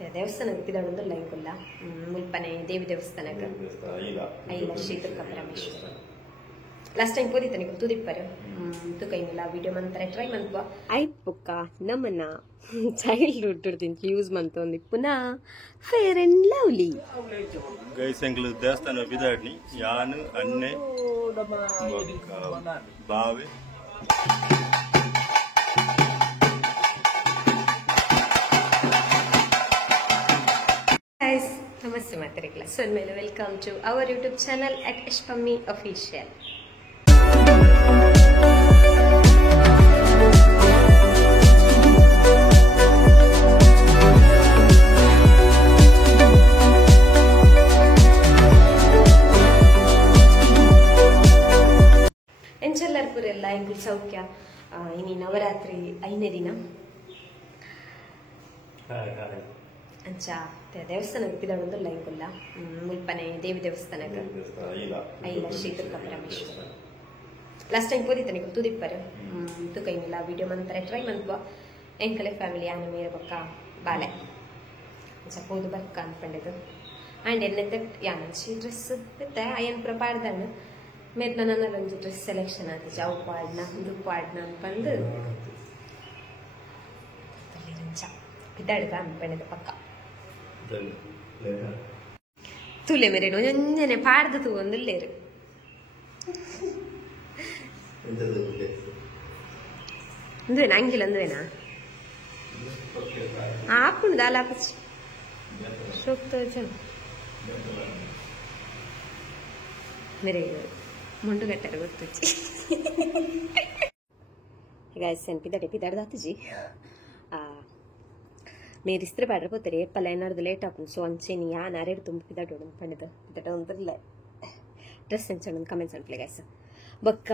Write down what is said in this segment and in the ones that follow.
ದೇವಸ್ಥಾನಕ್ಕೆ ಪಿದಾಡೊಂದುಲ್ಲ ಇಂಕುಲ್ಲ ಮುಲ್ಪನೆ ದೇವಿ ದೇವಸ್ಥಾನಕ್ಕೆ ಐಲ Shri Durga Parameshwara last time ಪೋದಿತ್ತ ನೀವು ತುದಿಪ್ಪರು ತುಕೈನಿಲ್ಲ ವಿಡಿಯೋ ಮಂತಾರೆ ಟ್ರೈ ಮನ್ಪುವ ಐಟ್ ಬುಕ್ಕ ನಮ್ಮನ್ನ ಚೈಲ್ಡ್ಹುಡ್ ಯೂಸ್ ಮಂತೊಂದು ಪುನಃ ಫೇರ್ ಅಂಡ್ ಲವ್ಲಿ ಗೈಸ್ ಎಂಕ್ಲು ದೇವಸ್ಥಾನ ಬಿದಾಡ್ನಿ ಯಾನು ಅಣ್ಣೆ ಬಾವೆ guys namaste matarikla so anmele welcome to our YouTube channel at Ashpammi Official. ಎಂಚೆಲ್ಲರ್ಪುರೆಲ್ಲ ಎಂಕುಲು ಸೌಖ್ಯ ಇನಿ ನವರಾತ್ರಿ 5ನೇ ದಿನ ಅಂಚ ದೇವಸ್ಥಾನಕ್ಕೆ ಪಿದಾಡೊಂದುಲ್ಲ ಇಂಕುಲ್ಲ ಮುಲ್ಪನೆ ದೇವಿ ದೇವಸ್ಥಾನಕ್ಕೆ ಐಲ ಶ್ರೀ ದುರ್ಗಾ ಪರಮೇಶ್ವರ ಲಾಸ್ಟ್ ಟೈಮ್ ಪೋದಿತ್ತ ನೀವು ತುದಿಪ್ಪರು ತುಕೈನಿಲ್ಲ ವಿಡಿಯೋ ಮಂತಾರೆ ಟ್ರೈ ಮನ್ಪುವ ಎಂಕಲೆ ಫ್ಯಾಮಿಲಿ ಆನೆ ಮೇರೆ ಬೊಕ್ಕ ಬಾಲೆ ಅಂಚ ಪೋದು ಬರ್ಕ ಅನ್ಪಂಡಿದ್ದು ಆ್ಯಂಡ್ ಎನ್ನೆತ್ತೆ ಯಾನಂಚಿ ಡ್ರೆಸ್ ಇತ್ತೆ ಅಯ್ಯನ್ ಪುರ ಪಾಡ್ದಣ್ಣು ಮೇದ್ನ ನನ್ನಲ್ಲೊಂದು ಡ್ರೆಸ್ ಸೆಲೆಕ್ಷನ್ ಆತಿಜಿ ಅವು ಪಾಡ್ನ ಇದು ಪಾಡ್ನ ಅನ್ಪಂದು ಪಿದಾಡ್ಗ ಅನ್ಪಂಡಿದ್ದು ಪಕ್ಕ ತುಲೆ ಮೇರೆ ಒಂಜನೆ ಪಾಡ್ದು ತೂವೊಂದುಲ್ಲೇರು ಅಂದ್ವೇನ ಅಂಗಿಲ್ಲ ಅಂದ್ವೇನಾ ಆಪುಂಡು ದಾಲ ಆಪಚ್ಚಿ ಶೋಕ್ತೋಜ ಮೇರೆ ಮುಂಡುಗಟ್ಟರು ಗೊತ್ತುಚ್ಚಿ ಗೈಸ್ ಏನು ಪಿದಾಡ್ದಾತುಜಿ మీరు ఇస్త్రీ పోతారు ఎప్పలు ఏనాడు లేట్ అవుతుంది సో అంచేని యా నారేడు తుంపు పిదాడు పండిదు పిదట ఉందిలే డ్రెస్ ఎంచండి కమెంట్స్ అంటలే గైస్ బొక్క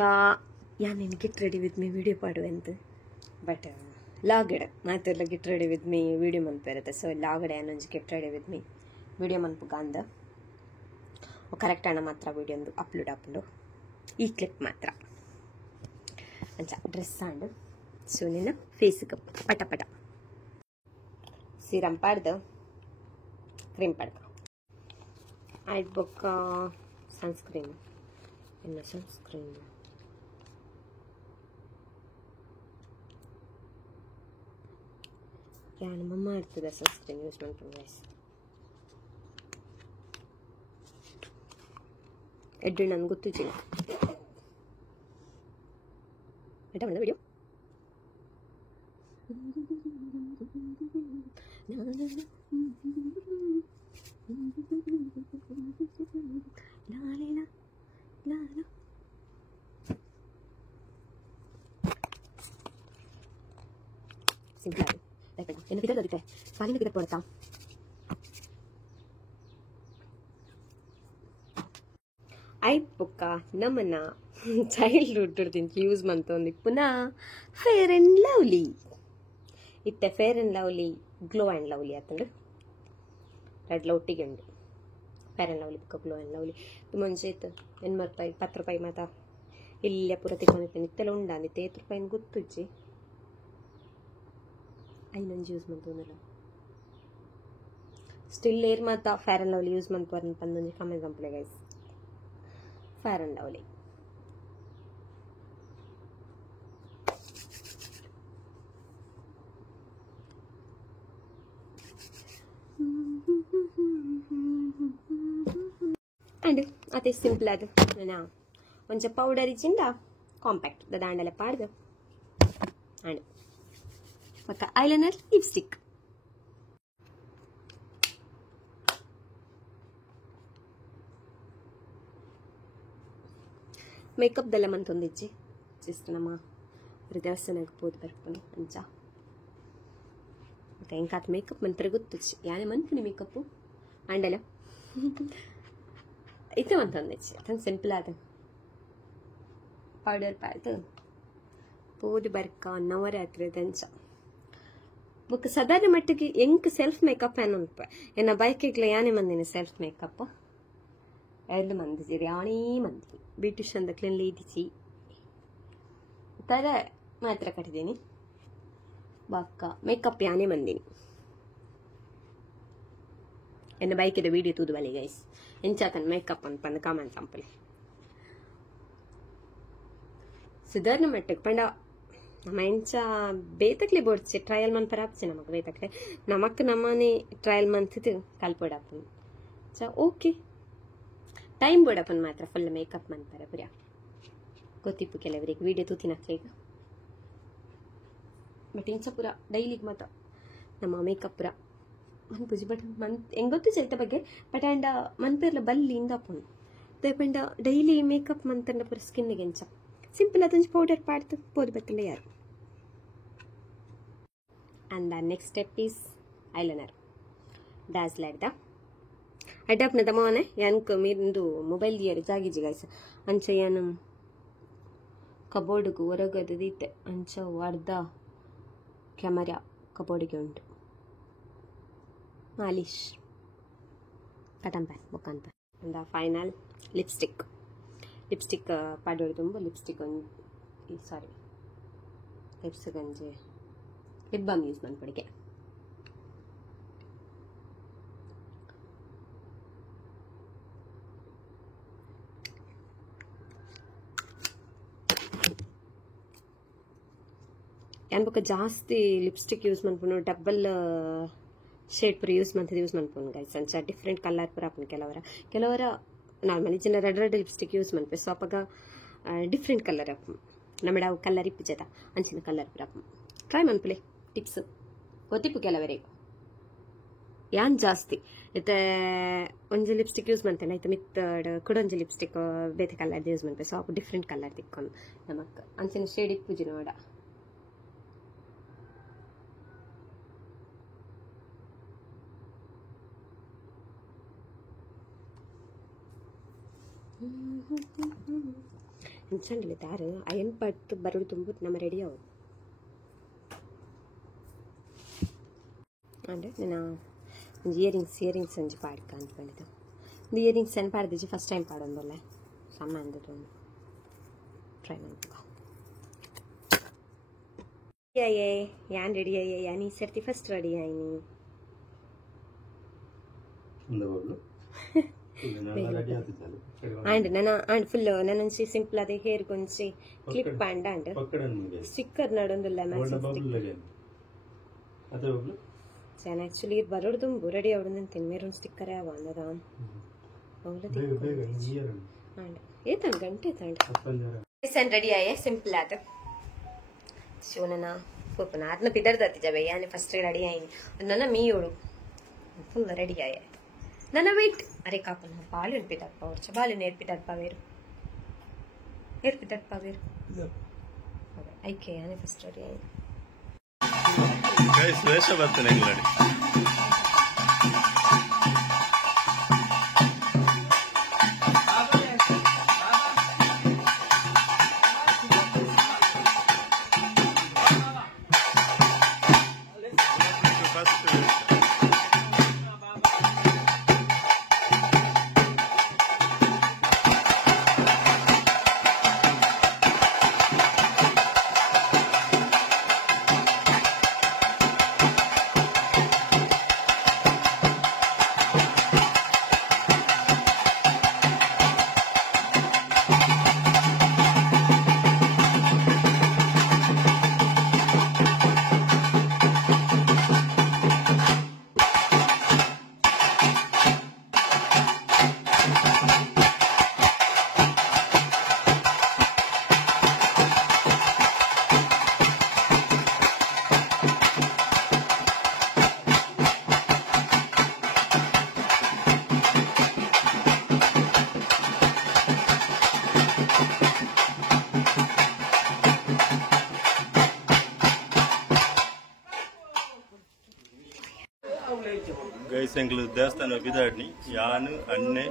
యా నేను get ready with me video ಪಾಡು ಅಂತ ಬಟ್ ಲಾಗಡೆ ಮಾತೆಲ್ಲ get ready with me video ಮನ್ಪು ಇರುತ್ತೆ ಸೊ ಲಾಗಡೆ ಅನ್ನೊಂಜಿ get ready with me video ಮನ್ಪುಗ ಅಂದ ಕರೆಕ್ಟ್ ಅಣ್ಣ ಮಾತ್ರ ವಿಡಿಯೋ ಒಂದು ಅಪ್ಲೋಡ್ ಆಪುಂಡು ಈ ಕ್ಲಿಪ್ ಮಾತ್ರ ಅಂಚ ಡ್ರೆಸ್ ಆಂಡು ಸೊ ನಿನ್ನ ಫೇಸ್ಗೆ ಪಟ ಪಟ सीरम पाड्ದು क्रीम पाड्ದು आयत बೊಕ್ಕ सनस्क्रीन इन्न सनस्क्रीन यान मम्मा इರ್ತದ सनस्क्रीन ಯೂಸ್ ಮಾಡ್ತೀನಿ ಗೈಸ್ ಎಡ್ಡಿ ನನಗೆ ಗೊತ್ತಿಲ್ಲ ಎಟ ಬಂದ ವಿಡಿಯೋ ಸಿಂಪಲ್ ಏನು ಬಿದ್ದೋದಿತ್ತೆ ಕಾಲಿನ ಬಿದ್ದ ಪಡ್ತಾ ಐಟ್ ಬುಕ್ಕ ನಮ್ಮನ್ನ ಚೈಲ್ಡ್ಹುಡ್ ಯೂಸ್ ಮಂತೊಂದು ಪುನಃ ಫೇರ್ ಅಂಡ್ ಲವ್ಲಿ ಇತ್ತೆ Fair and Lovely Glow and Lovely ಆತಂಡು ಎರಡ್ಲ ಒಟ್ಟಿಗೆ ಉಂಡು ಫೇರ್ ಆ್ಯಂಡ್ ಲವ್ಲಿ ಬುಕ್ಕ ಗ್ಲೋ ಆ್ಯಂಡ್ ಲವ್ಲಿ ಮುಂಚೆ ಇತ್ತು 8 ರೂಪಾಯಿ 10 ರೂಪಾಯಿ ಮಾತಾ ಇಲ್ಲೇ ಪೂರ ತಿಳ್ಕೊಂಡಿರ್ತೇನೆ ಇತ್ತೆಲ್ಲ ಉಂಡಾಂದಿತ್ತು 8 ರೂಪಾಯಿನ ಗೊತ್ತುಜ್ಜಿ ಐನೊಂದು ಯೂಸ್ ಮಾಡ್ತೋನಲ್ಲ ಸ್ಟಿಲ್ ಏರ್ ಮಾತಾ ಫೇರ್ ಆ್ಯಂಡ್ ಲವ್ಲಿ ಯೂಸ್ ಮಾಡ್ತಾರೆ ಪಂದೊಂದು ಕಮ್ಮಿ example guys Fair and Lovely and అదే సింపుల్ అది కొంచెం పౌడర్ ఇచ్చిండా కాంపాక్ట్ దాండలే పాడదు అండ్ ఒక ఐలైనర్ లిప్స్టిక్ ಮೇಕಪ್ ದೆಲ್ಲ ಮಂತೊಂದು ಇಜ್ಜಿ ಜಸ್ಟ್ ನಮ್ಮ ದೇವಸ್ಥಾನಕ್ಕೆ ಹೋಗಿ ಬರ್ಕೊಂಡು ಅಂಚ ಮತ್ತೆ ಎಂಕಾತ್ ಮೇಕಪ್ ಮಂತ್ರ ಗೊತ್ತಿಚ್ಚಿ ಯಾನೇ ಮನ್ಪುನಿ ಮೇಕಪ್ಪು ಆಂಡಲ ಇತ್ತೆ ಮಂತೊಂದಿಚ್ಚಿ ಅದಂಗೆ ಸಿಂಪಲ್ ಆದ ಪೌಡರ್ ಪಾಡ್ದು ಪೋದು ಬರ್ಕ ನವರಾತ್ರಿ ದಂಚ ಬುಕ್ ಸಾಧಾರಣ ಮಟ್ಟಿಗೆ ಎಂಕ್ ಸೆಲ್ಫ್ ಮೇಕಪ್ ಏನಂಪ ಎನ್ನ ಬೈಕಿಗ್ಲ ಯಾನೇ ಮಂದಿನಿ ಸೆಲ್ಫ್ ಮೇಕಪ್ ಎರಡು ಮಂದಿ ಯಾಣೇ ಮಂದಿ ಬ್ಯೂಟಿಷಿಯನ್ ಕ್ಲೀನ್ ಲೀದಿಸಿ ತರ ಮಾತ್ರ ಕಟ್ಟಿದ್ದೀನಿ ಬಾಕ್ಕ ಮೇಕಪ್ ಯಾನೇ ಮಂದಿನಿ ಎನ್ನ ಬೈಕಿದ ವಿಡಿಯೋ ತೂದು ಬಲಿ ಗೈಸ್ ಎಂಚಾತನ್ ಮೇಕಪ್ ಅನ್ಪಂದು ಕಾಮೆಂಟ್ ಅಂಪಲಿ ಸುಧಾರ್ನ ಮಟ್ಟಕ್ಕೆ ಪಂಡ ನಮ್ಮ ಎಂಚ ಬೇತಕ್ಲೆ ಬೋಡ್ಚೆ ಟ್ರಯಲ್ ಮನ್ ಪರಾಪ್ಚೆ ನಮಕ್ ಬೇತಕ್ಲೆ ನಮಕ್ ನಮ್ಮನೆ ಟ್ರಯಲ್ ಮಂತಿದ್ದು ಕಲ್ಪೊಡಪ್ಪನ್ ಚ ಓಕೆ ಟೈಮ್ ಬೋಡಪ್ಪನ್ ಮಾತ್ರ ಫುಲ್ ಮೇಕಪ್ ಮನ್ಪರ ಪುರ ಗೊತ್ತಿಪ್ಪು ಕೆಲವರಿಗೆ ವಿಡಿಯೋ ತೂತಿನಕ್ಲೆ ಈಗ ಬಟ್ ಇಂಚ ಪುರ ಡೈಲಿಗೆ ಮಾತ್ರ ನಮ್ಮ ಮೇಕಪ್ ಪುರ ಮನ್ಪುಜಿ ಬಟ್ ಹೆಂಗ್ ಗೊತ್ತು ಚೈತ ಬಗ್ಗೆ ಬಟ್ ಆ್ಯಂಡ್ ಮನ್ಪೇರ್ಲ ಬಲ್ಲಿ ಇಂದಪ್ಪನ್ ಪಂಡ ಡೈಲಿ ಮೇಕಪ್ ಮಂತಂಡ ಪುರ ಸ್ಕಿನ್ನಿಗೆ ಎಂಚ ಸಿಂಪಲ್ ಅದೊಂದು ಪೌಡರ್ ಪಾಡ್ತು ಪೋದು ಬತ್ತಲ್ಲ ಯಾರು and the next step is eyeliner dazzler da adap na damane yank mindu mobile diya jagiji guys ancha yanam cupboard gu ಹೊರಗದ ದೀತೆ ಅಂಚ ವರ್ದ ಕ್ಯಾಮೆರಾ ಕಬೋರ್ಡ್ ಗೆ ಉಂಟು ಮಾಲಿಶ್ ಕಟನ್ ಪ್ಯಾನ್ ಬುಕ್ಕನ್ ಪ್ಯಾನ್ and the final lipstick ಪಾಡೋಡು ತುಂಬ ಲಿಪ್ಸ್ಟಿಕ್ ಒಂದು ಸಾರಿ ಲಿಪ್ಸ್ ಗಂಜೆ ಲಿಪ್ ಬಾಮ್ ಯೂಸ್ ಮಾಡ್ಕೊಡಿಗೆ ಏನ್ ಬೇಕಾ ಜಾಸ್ತಿ ಲಿಪ್ಸ್ಟಿಕ್ ಯೂಸ್ ಮಾಡ್ಕೊಂಡು ಡಬಲ್ ಶೇಡ್ ಪುರ ಯೂಸ್ ಮಾಡ್ಕೊಂಡು ಗೈಸ್ ಅಂಚ ಡಿಫ್ರೆಂಟ್ ಕಲರ್ ಪುರ ಹಾಕೊಂಡು ಕೆಲವರ ನಾರ್ಮಲಿ ಚಿನ್ನ ರೆಡ್ ಲಿಪ್ಸ್ಟಿಕ್ ಯೂಸ್ ಮಾಡ್ಪೆ ಸೊ ಅಪ್ಪಾಗ ಡಿಫ್ರೆಂಟ್ ಕಲರ್ ಹಾಕು ನಮ್ಮಡ ಅವು ಕಲರ್ ಇಪ್ಪು ಜತ ಅಂಚಿನ ಕಲರ್ ಪುರ ಹಾಕು ಟ್ರೈ ಮಾಡ್ಪಲೆ ಟಿಪ್ಸ್ ಗೊತ್ತಿಪ್ಪು ಕೆಲವರಿಗೆ ಯಾನ್ ಜಾಸ್ತಿ ಇತ್ತೆ ಒಂಜಿ ಲಿಪ್ಸ್ಟಿಕ್ ಯೂಸ್ ಮಾಡ್ತೇನೆ ಆಯ್ತು ಮಿತ್ತಡ್ ಕುಡೊಂಜಿ ಲಿಪ್ಸ್ಟಿಕ್ ಬೇತೆ ಕಲರ್ ಯೂಸ್ ಮಾಡ್ಪೆ ಸೊ ಅಪ್ಪ ಡಿಫ್ರೆಂಟ್ ಕಲರ್ ತಿಕ್ಕೊಂಡು ನಮಕ್ ಅಂಚಿನ ಶೇಡ್ ಇಪ್ಪುಜಿ ನೋಡ ಇಂಚಂಡಿಲ್ಲ ತಾರು ಅಯನ್ ಪಟ್ಟು ಬರೋದು ತುಂಬ ನಮ್ಮ ರೆಡಿ ಆಗೋದು ಅಂದರೆ ನಾನು ಒಂದು ಇಯರಿಂಗ್ಸ್ ಅಂಜಿ ಪಾಡ್ಕ ಅಂದ್ಕೊಂಡಿದ್ದು ಒಂದು ಇಯರಿಂಗ್ಸ್ ಏನು ಪಾಡ್ದಿಜಿ ಫಸ್ಟ್ ಟೈಮ್ ಪಾಡೊಂದಲ್ಲ ಸಣ್ಣ ಅಂದದ್ದು ಟ್ರೈ ಮಾಡ್ಬೇಕು ಅಯ್ಯೇ ಯಾನ್ ರೆಡಿ ಅಯ್ಯೇ ಯಾನ್ ಈ ಸರ್ತಿ ಫಸ್ಟ್ ರೆಡಿ ಆಯ್ನಿ అండ్ అండ్ ఫుల్ నన్నుంచి సింపుల్ అదే హెయిర్ కొంచెం క్లిప్ అండ్ స్టిక్కర్ నడుందుಲ್ಲ ನಾನು ಆಕ್ಚುಲಿ ಬರೋದು ತುಂಬ ರೆಡಿ ಅವಡಂದು ತಿನ್ಮೇರೊಂದು ಸ್ಟಿಕ್ಕರೇ ಅವ ಅಂದದ ಏತಂಡ್ ಗಂಟೆ ತಂಡ್ ರೆಡಿ ಆಯೇ ಸಿಂಪಲ್ ಆದ ಸೊ ನನ್ನ ಪೋಪನ ಅದನ್ನ ಪಿದರ್ದತ್ತಿ ಜಬೆ ಯಾನೆ ಫಸ್ಟ್ ರೆಡಿ ಆಯ್ನಿ ನನ್ನ ಮೀಯೋಡು ಫುಲ್ ರೆಡಿ ಆಯೇ ನನ್ನ ವೆಯ್ಟ್ ಅರೆ ಕಾಪನ ಬಾಲು నేర్పితప్ప వచ్చ బాలు నేర్పితప్ప వేరు ಐಕೆ ಯಾನೆ ಫಸ್ಟ್ ರೆಡಿ ಆಯ್ತು ಗೈಸ್ ವೇಷ ಬರ್ತನೆ ಇಂಗ್ಲಡಿ ಗೈಸ್ ಎಂಕ್ಲು ದೇವಸ್ಥಾನ ಬಿದಾಡ್ನಿ ಯಾನು ಅಣ್ಣೆ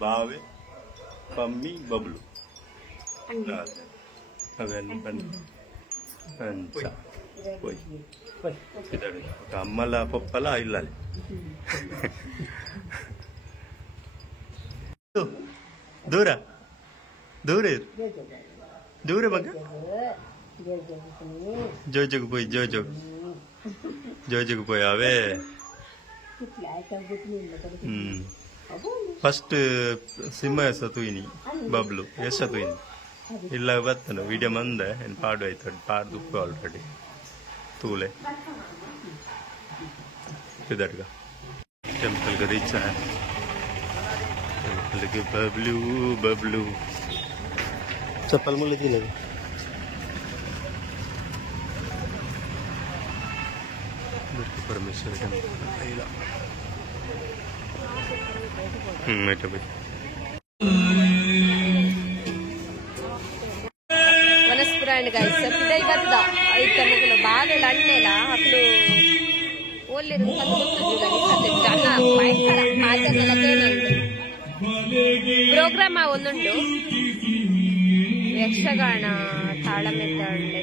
ಬಾವೆ ಪಮ್ಮಿ ಬಬ್ಲು ಅವೆಲ್ಲ ಬನ್ನಿ ಅಂಚ పోయి ಬಿದಾಡಿ ಅಮ್ಮಲ ಪಪ್ಪಲ ಇಲ್ಲಲ್ಲಿ ದೂರ ದೂರ ದೂರ ಮಗ ಜೋಜೋಗ್ పోయి ಜೋಜೋಗ್ పోయి ಅವೇ ಫಸ್ಟ್ ಸಿಂಹ ಎಸ ತುಯಿನಿ ಬಬ್ಲು ಎಸ ತುಯಿನಿ ಇಲ್ಲ ಬತ್ತನು ವಿಡಿಯೋ ಮಂದೆ ಏನು ಪಾಡು ಆಯ್ತು ಪಾಡು ಉಪ್ಪು ಆಲ್ರೆಡಿ ತೂಲೆ ಇದರ್ಗ ಟೆಂಪಲ್ಗೆ ರೀಚ್ ಟೆಂಪಲ್ಗೆ ಬಬ್ಲು ಬಬ್ಲು ಚಪ್ಪಲ್ ಮುಳ್ಳಿದ್ದಿಲ್ಲ परमेश्वर ವನಸ್ಪುರ ಗೈಸ್ ಪಿದೈ ಬತ್ತದ ಐತ ಮಗಲು ಬಾಗಲ ಅಣ್ಣೆಲ ಅಕ್ಲು ಓಲ್ಲಿರು ಜನ ಭಯಂಕರ ಹಾಜರ್ನೆಲ್ಲ ಕೇಳಂದು ಪ್ರೋಗ್ರಾಮ್ ಒಂದುಂಡು ಯಕ್ಷಗಾನ ತಾಳಮೆತ್ತಳ್ಳೆ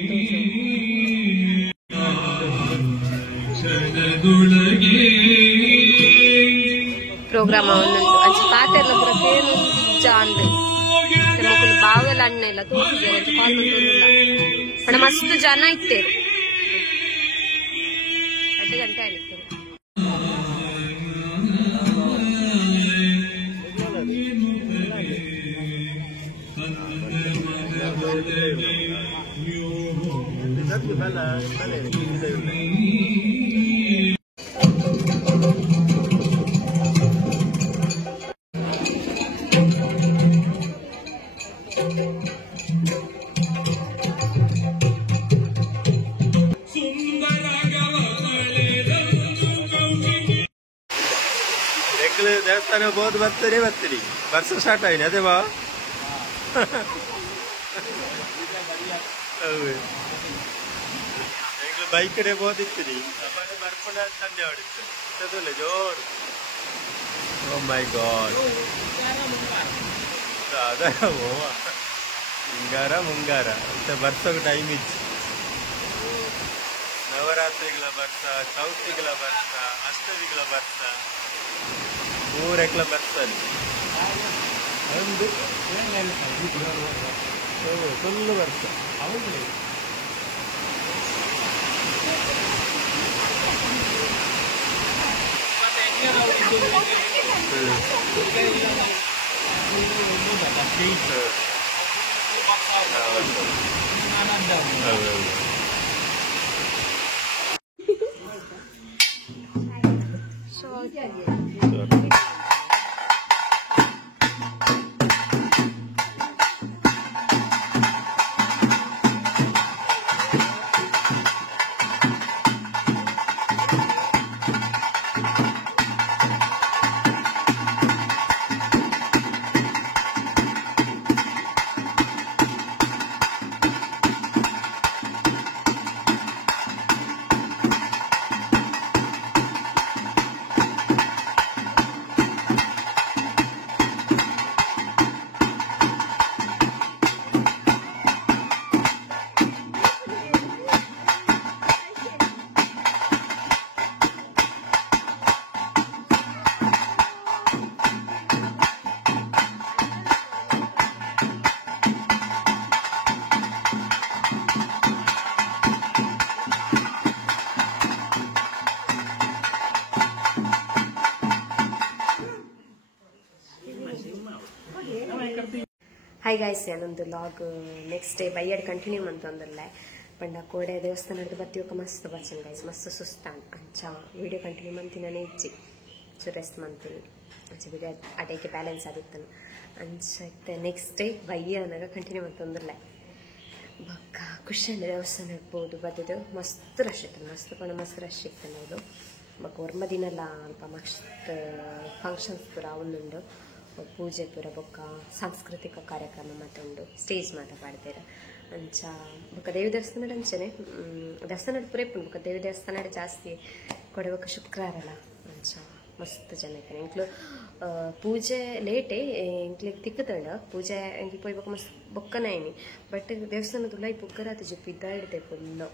ಪ್ರೋಗ್ರಾಮ್ ಒಂದುಂಟು ಅಂಚೆ ಪಾತೆರ್ಲ ಪೂರ ಕೇಳು ಜಾಂಡ್ ಮಕ್ಕಳು ಬಾವೆಲ್ಲ ಅಣ್ಣ ಇಲ್ಲ ತೋರಿಸಿದ್ದಾರೆ ಕಾಲ್ ಮಾಡ್ಕೊಂಡಿಲ್ಲ ಬಡ ಮಸ್ತ್ ಜನ ಇತ್ತೇರು 2 ಗಂಟೆ ಆಗಿತ್ತು ದೇವಸ್ಥಾನ ಬೋದು ಬರ್ತೀರಿ ವರ್ಷ ಸ್ಟಾರ್ಟ್ ಆಯ್ತು ಅದೇ ಬಾ ಬೈಕ್ ಕಡೆ ಬೋದಿರ್ತೀನಿ ಬರ್ಕೊಂಡು ಸಂಜೆ ಹೊಡಿತೀನಿ ಜೋರು ಓ ಮೈ ಗಾಡ್ ಹಿಂಗಾರ ಮುಂಗಾರ ಅಂತ ಬರ್ಸೋಕೆ ಟೈಮ್ ಇತ್ತು ನವರಾತ್ರಿಗಳ ಬರ್ಸ ಚೌತಿಗಳ ಬರ್ಸ ಅಷ್ಟಮಿಗಳ ಬರ್ಸ 3 ಎಕ್ಲ ಬರ್ಸಲ್ಲಿ ಫುಲ್ಲು ಬರ್ಸ ಹಾಯ್ ಗೈಸ್ ಏನೊಂದು ಲಾಗ್ ನೆಕ್ಸ್ಟ್ ಡೇ ಬೈಯಡ್ ಕಂಟಿನ್ಯೂ ಮಂತೊಂದಲ್ಲ ಪಂಡ ಕೋಡೆ ದೇವಸ್ಥಾನದ ಬತ್ತಿ ಒಕ್ಕ ಮಸ್ತ್ ಬಚ್ಚನ್ ಗೈಸ್ ಮಸ್ತ್ ಸುಸ್ತಾನ್ ಅಂಚ ವಿಡಿಯೋ ಕಂಟಿನ್ಯೂ ಮಂತಿನೇ ಇಜ್ಜಿ ರೆಸ್ಟ್ ಮಂತೀನಿ ಅಂಚ ಬಿಡ ಅಡೇಗೆ ಬ್ಯಾಲೆನ್ಸ್ ಆದಿತ್ತನು ಅಂಚ ನೆಕ್ಸ್ಟ್ ಡೇ ಬಯ್ಯ ಅನ್ನಾಗ ಕಂಟಿನ್ಯೂ ಮಂತೊಂದಲ್ಲ ಬಕ್ಕ ಖುಷಿಯನ್ನ ದೇವಸ್ಥಾನ ಇರ್ಬೋದು ಬದ್ದು ಮಸ್ತ್ ರಶ್ ಇತ್ತು ಮಸ್ತ್ ಪಣ ಮಸ್ತ್ ರಶ್ ಇತ್ತು ಅದು ಬಕ್ಕ ಒರ್ಮ ದಿನಲ್ಲ ಅಲ್ಪ ಮಸ್ತ್ ಫಂಕ್ಷನ್ಸ್ ಪೂರ ಒಂದುಂಡು ಪೂಜೆ ಪೂರ ಬೊಕ್ಕ ಸಾಂಸ್ಕೃತಿಕ ಕಾರ್ಯಕ್ರಮ ಮಾತುಂಡು ಸ್ಟೇಜ್ ಮಾತ ಪಾಡ್ದೇರ ಅಂಚ ಬೊಕ್ಕ ದೇವಿ ದೇವಸ್ಥಾನಡ್ ಅಂಚನೆ ದೇವಸ್ಥಾನಡ್ ಪೂರ ಇಪ್ಪುಂಡು ಬೊಕ್ಕ ದೇವಿ ದೇವಸ್ಥಾನಡ್ ಜಾಸ್ತಿ ಕೊಡೆ ಬೊಕ್ಕ ಶುಕ್ರವಾರಲ್ಲ ಅಂಚ ಮಸ್ತ್ ಜನ ಇದ್ದಾನೆ ಇಂಕ್ಲು ಪೂಜೆ ಲೇಟೇ ಇಂಕ್ಲಿಗೆ ತಿಕ್ಕತಂಡ ಪೂಜೆ ಇಂಕ್ಲಿ ಪೋಯ್ ಬೊಕ್ಕ ಮಸ್ತ್ ಬೊಕ್ಕನೇನಿ ಬಟ್ ದೇವಸ್ಥಾನದ ಉಲಾಯಿ ಪುಗ್ಗರಾತ ಜಿಪ್ಪು ಇದ್ದ ಹಿಡ್ದೆ ಫುಲ್ಲು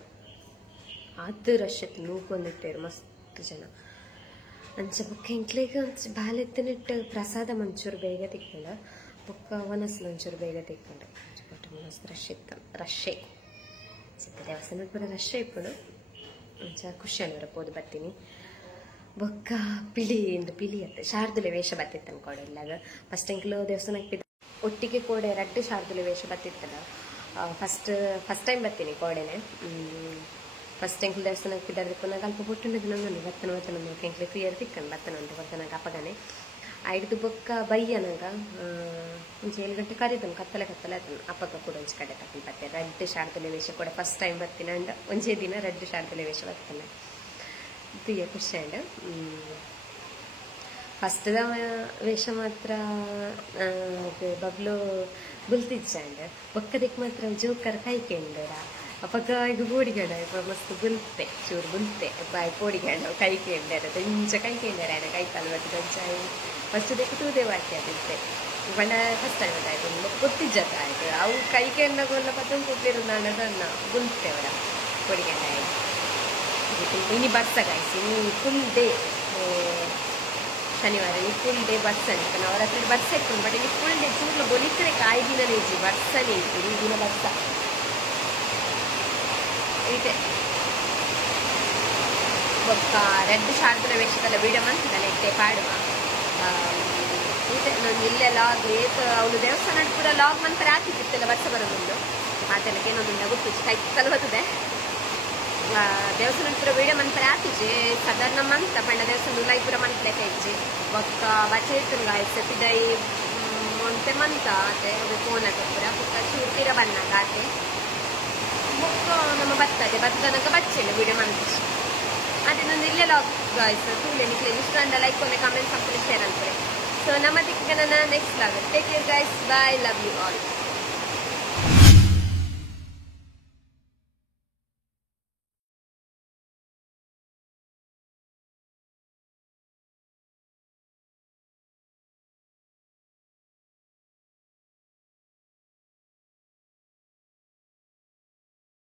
ಅದು ರಶ್ ಇತ್ತು ನೂಕೊಂಡಿಟ್ಟೇರು ಮಸ್ತ್ ಜನ ಅಂಚ ಬೊಕ್ಕ ಇಂಕ್ಲಿಗೆ ಒಂಚ ಬಾಲೆತ್ತನಿಟ್ಟು ಪ್ರಸಾದ ಮಂಚೂರು ಬೇಗ ತಿಕ್ಕೊಂಡ ಬೊಕ್ಕ ವನಸ್ಲು ಒಂಚೂರು ಬೇಗ ತಿಕ್ಕೊಂಡ ಬಟ್ ಮಸ್ತ್ ರಶ್ ಇತ್ತು ರಶ್ಶೇ ಸಿಕ್ಕ ದೇವಸ್ಥಾನದ ಪೂರ ರಶ್ಶೇ ಇಪ್ಪುಡು ಅಂಚ ಖುಷಿ ಅನ್ನೋರ ಪೋದು ಬರ್ತೀನಿ ಬೊಕ್ಕ ಪಿಳಿ ಅತ್ತೆ ಶಾರ್ದುಲೆ ವೇಷ ಬತ್ತಿತ್ತು ಅನ್ಕೊಡೆ ಇಲ್ಲಾಗ ಫಸ್ಟ್ ಎಂಕ್ಲು ದೇವಸ್ಥಾನಕ್ಕೆ ಒಟ್ಟಿಗೆ ಕೋಡೆ ರಡ್ಡು ಶಾರ್ದುಲೆ ವೇಷ ಬತ್ತಿತ್ತದ ಫಸ್ಟ್ ಟೈಮ್ ಬರ್ತೀನಿ ಕೋಡೆನೆ ಫಸ್ಟ್ ಎಂಕ್ಲು ದೇವಸ್ಥಾನಕ್ಕೆ ಬಿದ್ದಾಡ್ದಿಪ್ಪು ನಂಗೆ ಅಲ್ಪ ಪುಟ್ಟುಂಡಿದ್ದು ನಂಗೆ ಬತ್ತನ ಎಂಕ್ಲೆ ಕ್ಲಿಯರ್ ತಿಕ್ಕಂಡು ಬತ್ತನ ಅಂತ ಬರ್ತ ನಂಗೆ ಅಪ್ಪಗಾನೆ ಐದು ಬೊಕ್ಕ ಬಯ್ಯ ನಂಗೆ ಒಂಚೆ 7 ಗಂಟೆ ಕರೀತನು ಕತ್ತಲೆ ಆತನು ಅಪ್ಪಗ ಕೂಡ ಒಂಚೆ ಕಡೆ ತಕೊಂಡು ಬರ್ತೆ ರಡ್ಡು ಶಾರ್ದುಲೆ ವೇಷ ಕೂಡ ಫಸ್ಟ್ ಟೈಮ್ ಬರ್ತೀನಿ ಅಂಡ್ ಒಂಚೆ ದಿನ ರಡ್ಡು ಶಾರ್ದುಲೆ ವೇಷ ಬರ್ತಾನೆ ತುಯ್ಯ ಖುಷಿ ಅಂಡ್ ಫಸ್ಟ್ ವೇಷ ಮಾತ್ರ ಬಬ್ಲು ಬುಲ್ತಿಚ್ಚಂಡ್ ಬೊಕ್ಕದಕ್ಕೆ ಮಾತ್ರ ಜೋಕರ್ ಕೈ ಕೇಂದ್ರ ಅಪ್ಪಗ ಈಗ ಬೋಡಿಗಡ ಮಸ್ತ್ ಬುಲ್ತೆ ಚೂರು ಬುಲ್ತೆ ಬಾಯ್ ಬೋಡಿಗಡ ಕೈ ಕೇಂದ್ರ ಇಂಚ ಕೈ ಕೇಂದ್ರ ಕೈ ಕಾಲು ಬಟ್ಟು ಗಂಚಾಯಿ ಫಸ್ಟ್ ದೇಕು ತೂದೆ ಬಾಕಿ ಆಗುತ್ತೆ ಬಣ್ಣ ಫಸ್ಟ್ ಟೈಮ್ ಆಯ್ತು ಗೊತ್ತಿಜ್ಜತ್ತ ಆಯ್ತು ಅವು ಕೈ ಕೇಂದ್ರಗೋಲ್ಲ ಪತ್ತೊಂದು ಕೊಟ್ಟಿರೋದನ್ನ ಬುಲ್ತೆ ಅವರ ಬೋಡಿಗಡ ಆಯ್ತು ಇನಿ ಬಸ್ ಗಾಯ್ಸಿ ನೀ ಫುಲ್ ಡೇ ಶನಿವಾರ ನೀ ಫುಲ್ ಡೇ ಬಸ್ ಅಂತ ನಾವು ಅವರ ಹತ್ರ ಬಸ್ ಇಟ್ಕೊಂಡು ಬಟ್ ಇಲ್ಲಿ ಫುಲ್ ಡೇ ಚೂರ್ಲು ಬೊಲಿಕರೆ ಕಾಯಿ ದಿನ ನೇಜಿ ಬಸ್ಸನೇ ಇತ್ತು ಈ ದಿನ ಬಸ್ಸ ಇದೆ ಒಕ್ಕ ರೆಡ್ ಶಾರ್ದುಲೆ ವೇಷಕ್ಕೆಲ್ಲ ವಿಡಿಯೋ ಮಾಡ್ತಿದ್ದಾನೆ ಇಟ್ಟೆ ಪಾಡುವ ಇದೆ ನಾನು ಇಲ್ಲೇ ಲಾಗ್ ಏತು ಅವಳು ದೇವಸ್ಥಾನ ಪೂರ ಲಾಗ್ ಮಂತ್ರ ಆಗ್ತಿತ್ತಿಲ್ಲ ಬಸ್ ಬರೋದೊಂದು ಮಾತೆಲ್ಲಕ್ಕೆ ಏನೊಂದು ಗೊತ್ತಿತ್ತು ಕೈ ಕಲ್ವತ್ತದೆ ದೇವಸ್ಥಾನ ಪೂರ ವೀಡಿಯೋ ಮಂತ್ರ ಆತಿಜಿ ಸಾಧಾರಣ ಮಂತ ಪಂಡ ದೇವಸ್ಥಾನ ಉಲಾಯಿಪುರ ಮಂತ್ಲೆಕ ಇಜ್ಜಿ ಒಕ್ಕ ಬಚೇತುಂಗ ಸತಿದೈ ಮೊಂತೆ ಮಂತ ಆತೆ ಫೋನಕ ಪೂರ ಬೊಕ್ಕ ಚೂರ್ತಿರ ಬಣ್ಣಗ ಆತೆ ಬೊಕ್ಕ ನಮ್ಮ ಭತ್ತನಕ ಬಚ್ಚೆಲ್ಲ ವೀಡಿಯೋ ಮಂತ್ರಿ ಅದೇ ನಂದು ಇಲ್ಲೇ ಲಾಗ್ ಗಾಯ್ಸ್ ತೂಲೆ ನಿಕ್ಲೆ ಇಷ್ಟ ಅಂಡ ಲೈಕ್ ಕೊನೆ ಕಾಮೆಂಟ್ ಹಾಕ್ತಾರೆ ಶೇರ್ ಅಂತಾರೆ ಸೊ ನಮ್ಮ ದಿಕ್ಕಿಗೆ ನನ್ನ next log take care guys bye love you all